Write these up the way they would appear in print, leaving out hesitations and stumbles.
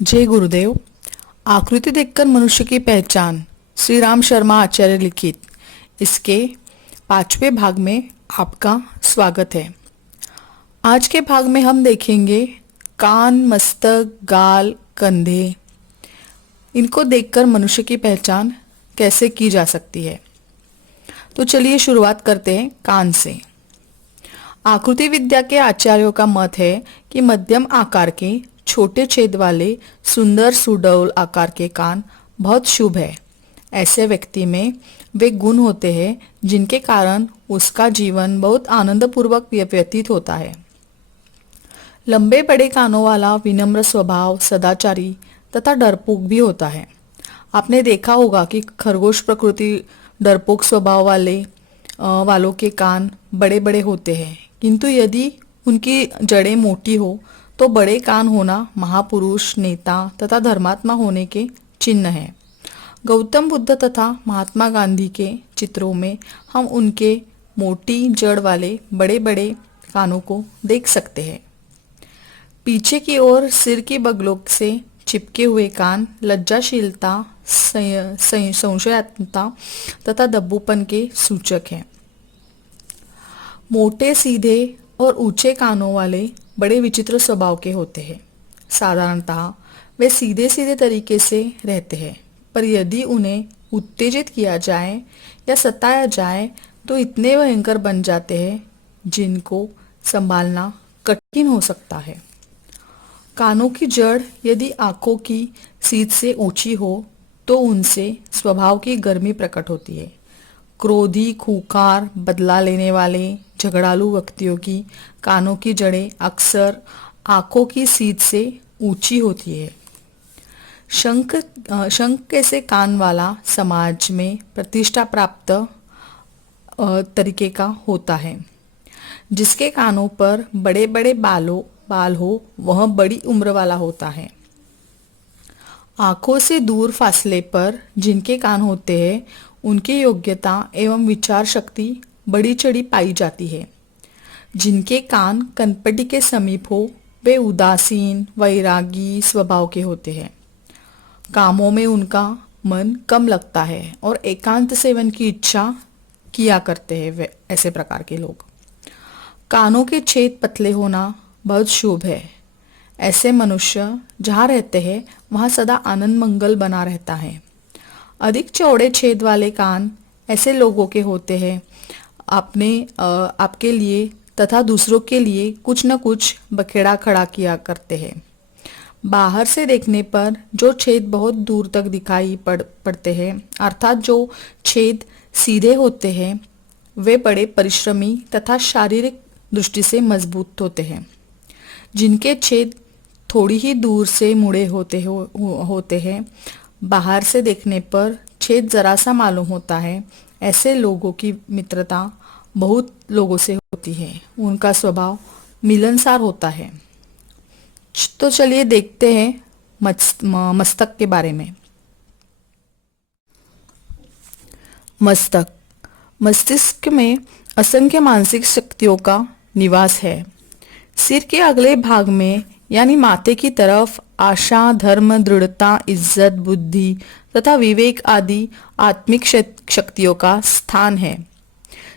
जय गुरुदेव। आकृति देखकर मनुष्य की पहचान, श्री राम शर्मा आचार्य लिखित इसके 5वें भाग में आपका स्वागत है। आज के भाग में हम देखेंगे कान, मस्तक, गाल, कंधे, इनको देखकर मनुष्य की पहचान कैसे की जा सकती है। तो चलिए शुरुआत करते हैं कान से। आकृति विद्या के आचार्यों का मत है कि मध्यम आकार के छोटे छेद वाले सुंदर सुडौल आकार के कान बहुत शुभ है। ऐसे व्यक्ति में वे गुण होते हैं जिनके कारण उसका जीवन बहुत आनंदपूर्वक व्यतीत होता है। लंबे बड़े कानों वाला विनम्र स्वभाव, सदाचारी तथा डरपोक भी होता है। आपने देखा होगा कि खरगोश प्रकृति डरपोक स्वभाव वालों के कान बड़े बड़े होते हैं, किंतु यदि उनकी जड़ें मोटी हो तो बड़े कान होना महापुरुष, नेता तथा धर्मात्मा होने के चिन्ह है। गौतम बुद्ध तथा महात्मा गांधी के चित्रों में हम उनके मोटी जड़ वाले बड़े बड़े कानों को देख सकते हैं। पीछे की ओर सिर की बगलों से चिपके हुए कान लज्जाशीलता, संशयात्मकता तथा दब्बूपन के सूचक हैं। मोटे, सीधे और ऊंचे कानों वाले बड़े विचित्र स्वभाव के होते हैं। साधारणतः वे सीधे सीधे तरीके से रहते हैं, पर यदि उन्हें उत्तेजित किया जाए या सताया जाए तो इतने भयंकर बन जाते हैं जिनको संभालना कठिन हो सकता है। कानों की जड़ यदि आंखों की सीध से ऊंची हो तो उनसे स्वभाव की गर्मी प्रकट होती है। क्रोधी, खूंखार, बदला लेने वाले, झगड़ालू व्यक्तियों की कानों की जड़ें अक्सर आंखों की सीध से ऊंची होती है। शंख कैसे कान वाला समाज में प्रतिष्ठा प्राप्त तरीके का होता है। जिसके कानों पर बड़े बड़े बाल हो वह बड़ी उम्र वाला होता है। आंखों से दूर फासले पर जिनके कान होते हैं उनकी योग्यता एवं विचार शक्ति बड़ी चढ़ी पाई जाती है। जिनके कान कनपटी के समीप हो वे उदासीन, वैरागी स्वभाव के होते हैं। कामों में उनका मन कम लगता है और एकांत सेवन की इच्छा किया करते हैं वे ऐसे प्रकार के लोग। कानों के छेद पतले होना बहुत शुभ है। ऐसे मनुष्य जहाँ रहते हैं वहाँ सदा आनंद मंगल बना रहता है। अधिक चौड़े छेद वाले कान ऐसे लोगों के होते हैं आपके लिए तथा दूसरों के लिए कुछ न कुछ बखेड़ा खड़ा किया करते हैं। बाहर से देखने पर जो छेद बहुत दूर तक दिखाई पड़ते हैं, अर्थात जो छेद सीधे होते हैं, वे बड़े परिश्रमी तथा शारीरिक दृष्टि से मजबूत होते हैं। जिनके छेद थोड़ी ही दूर से मुड़े होते हैं, बाहर से देखने पर छेद जरा सा मालूम होता है, ऐसे लोगों की मित्रता बहुत लोगों से होती है। उनका स्वभाव मिलनसार होता है। तो चलिए देखते हैं मस्तक के बारे में। मस्तक मस्तिष्क में असंख्य मानसिक शक्तियों का निवास है। सिर के अगले भाग में यानी माथे की तरफ आशा, धर्म, दृढ़ता, इज्जत, बुद्धि तथा विवेक आदि आत्मिक शक्तियों का स्थान है।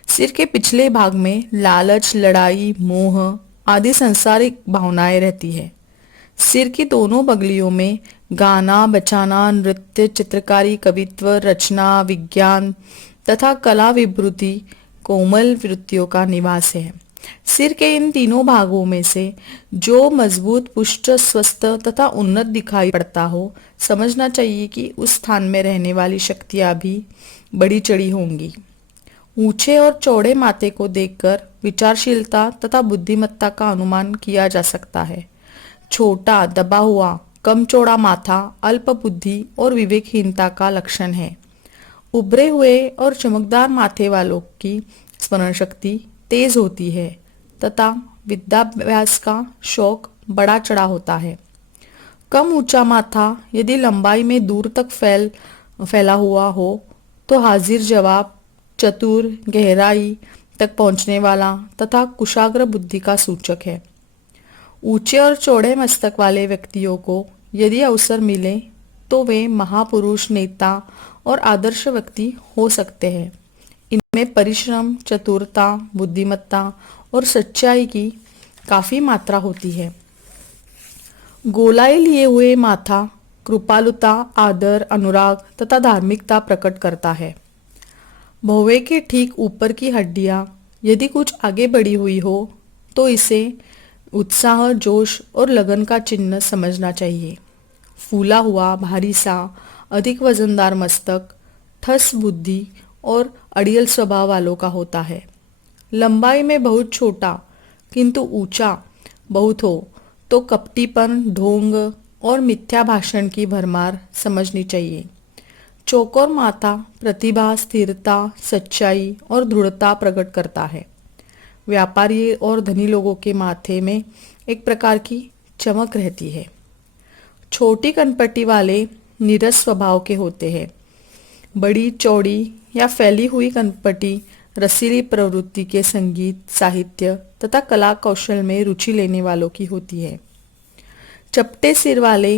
सिर के पिछले भाग में लालच, लड़ाई, मोह आदि सांसारिक भावनाएं रहती है। सिर की दोनों बगलियों में गाना, बजाना, नृत्य, चित्रकारी, कवित्व, रचना, विज्ञान तथा कला विभूति, कोमल वृत्तियों का निवास है। सिर के इन तीनों भागों में से जो मजबूत, पुष्ट, स्वस्थ तथा उन्नत दिखाई पड़ता हो, समझना चाहिए कि उस स्थान में रहने वाली शक्तियां भी बड़ी चढ़ी होंगी। ऊंचे और चौड़े माथे को देखकर विचारशीलता तथा बुद्धिमत्ता का अनुमान किया जा सकता है। छोटा, दबा हुआ, कम चौड़ा माथा अल्प बुद्धि और विवेकहीनता का लक्षण है। उभरे हुए और चमकदार माथे वालों की स्मरण शक्ति तेज होती है तथा विद्याभ्यास का शौक बड़ा चढ़ा होता है। कम ऊंचा माथा यदि लंबाई में दूर तक फैला हुआ हो तो हाजिर जवाब, चतुर, गहराई तक पहुंचने वाला तथा कुशाग्र बुद्धि का सूचक है। ऊंचे और चौड़े मस्तक वाले व्यक्तियों को यदि अवसर मिले तो वे महापुरुष, नेता और आदर्श व्यक्ति हो सकते हैं। इनमें परिश्रम, चतुरता, बुद्धिमत्ता और सच्चाई की काफ़ी मात्रा होती है। गोलाई लिए हुए माथा कृपालुता, आदर, अनुराग तथा धार्मिकता प्रकट करता है। भौवे के ठीक ऊपर की हड्डियां यदि कुछ आगे बढ़ी हुई हो तो इसे उत्साह, जोश और लगन का चिन्ह समझना चाहिए। फूला हुआ, भारी सा, अधिक वजनदार मस्तक ठस बुद्धि और अड़ियल स्वभाव वालों का होता है। लंबाई में बहुत छोटा किंतु ऊंचा बहुत हो तो कपटीपन, ढोंग और मिथ्या भाषण की भरमार समझनी चाहिए। चौकोर माथा प्रतिभा, स्थिरता, सच्चाई और दृढ़ता प्रकट करता है। व्यापारी और धनी लोगों के माथे में एक प्रकार की चमक रहती है। छोटी कनपट्टी वाले नीरस स्वभाव के होते हैं। बड़ी, चौड़ी या फैली हुई कनपट्टी रसीली प्रवृत्ति के संगीत, साहित्य तथा कला कौशल में रुचि लेने वालों की होती है। चपटे सिर वाले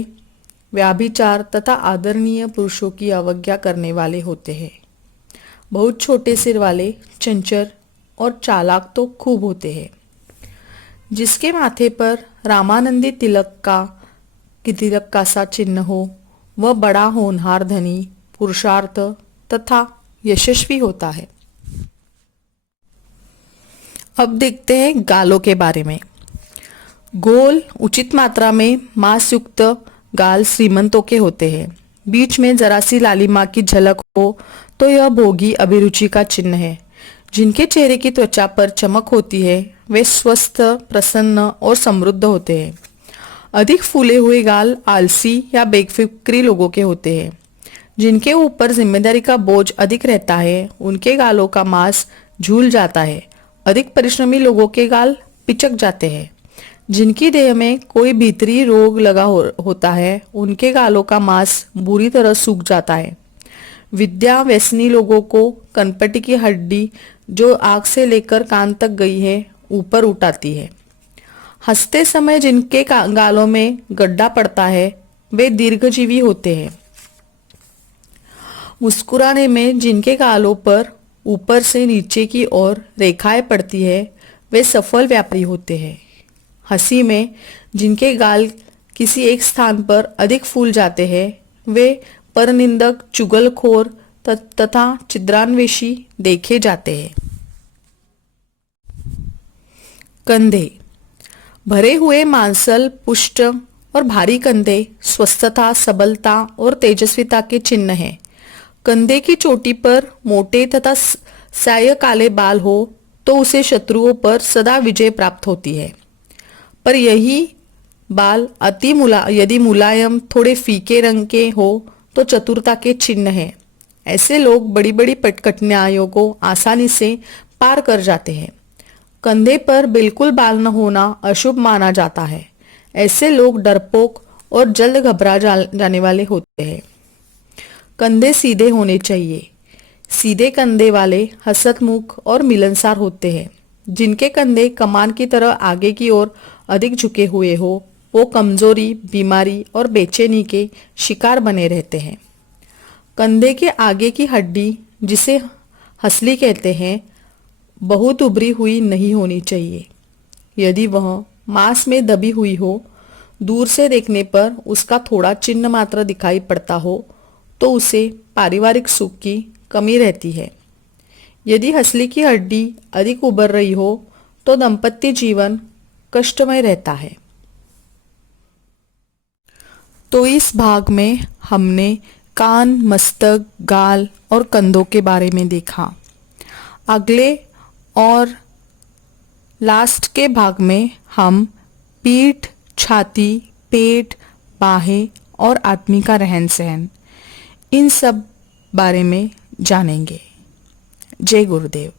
व्याभिचार तथा आदरणीय पुरुषों की अवज्ञा करने वाले होते हैं। बहुत छोटे सिर वाले चंचल और चालाक तो खूब होते हैं। जिसके माथे पर रामानंदी तिलक का सा चिन्ह हो वह बड़ा होनहार, धनी, पुरुषार्थ तथा यशस्वी होता है। अब देखते हैं गालों के बारे में। गोल, उचित मात्रा में मांस युक्त गाल श्रीमंतों के होते हैं। बीच में जरा सी लालिमा की झलक हो तो यह भोगी अभिरुचि का चिन्ह है। जिनके चेहरे की त्वचा पर चमक होती है वे स्वस्थ, प्रसन्न और समृद्ध होते हैं। अधिक फूले हुए गाल आलसी या बेफिक्री लोगों के होते हैं। जिनके ऊपर जिम्मेदारी का बोझ अधिक रहता है उनके गालों का मांस झूल जाता है। अधिक परिश्रमी लोगों के गाल पिचक जाते हैं। जिनकी देह में कोई भीतरी रोग लगा होता है उनके गालों का मांस बुरी तरह सूख जाता है। विद्या व्यसनी लोगों को कनपटी की हड्डी जो आंख से लेकर कान तक गई है ऊपर उठाती है। हंसते समय जिनके गालों में गड्ढा पड़ता है वे दीर्घजीवी होते हैं। मुस्कुराने में जिनके गालों पर ऊपर से नीचे की ओर रेखाएं पड़ती है वे सफल व्यापारी होते हैं। हंसी में जिनके गाल किसी एक स्थान पर अधिक फूल जाते हैं वे परनिंदक, चुगलखोर तथा छिद्रान्वेषी देखे जाते हैं। कंधे भरे हुए, मांसल, पुष्ट और भारी कंधे स्वस्थता, सबलता और तेजस्विता के चिन्ह हैं। कंधे की चोटी पर मोटे तथा स्याह काले बाल हो तो उसे शत्रुओं पर सदा विजय प्राप्त होती है। पर यही बाल यदि मुलायम, थोड़े फीके रंग के हो तो चतुरता के चिन्ह है। ऐसे लोग बड़ी बड़ी कठिनाइयों को आसानी से पार कर जाते हैं। कंधे पर बिल्कुल बाल न होना अशुभ माना जाता है। ऐसे लोग डरपोक और जल्द घबरा जाने वाले होते हैं। कंधे सीधे होने चाहिए। सीधे कंधे वाले हसतमुख और मिलनसार होते हैं। जिनके कंधे कमान की तरह आगे की ओर अधिक झुके हुए हो वो कमजोरी, बीमारी और बेचैनी के शिकार बने रहते हैं। कंधे के आगे की हड्डी जिसे हसली कहते हैं बहुत उभरी हुई नहीं होनी चाहिए। यदि वह मांस में दबी हुई हो, दूर से देखने पर उसका थोड़ा चिन्ह मात्र दिखाई पड़ता हो तो उसे पारिवारिक सुख की कमी रहती है। यदि हसली की हड्डी अधिक उभर रही हो तो दाम्पत्य जीवन कष्टमय रहता है। तो इस भाग में हमने कान, मस्तक, गाल और कंधों के बारे में देखा। अगले और लास्ट के भाग में हम पीठ, छाती, पेट, बाहें और आदमी का रहन सहन इन सब बारे में जानेंगे। जय गुरुदेव।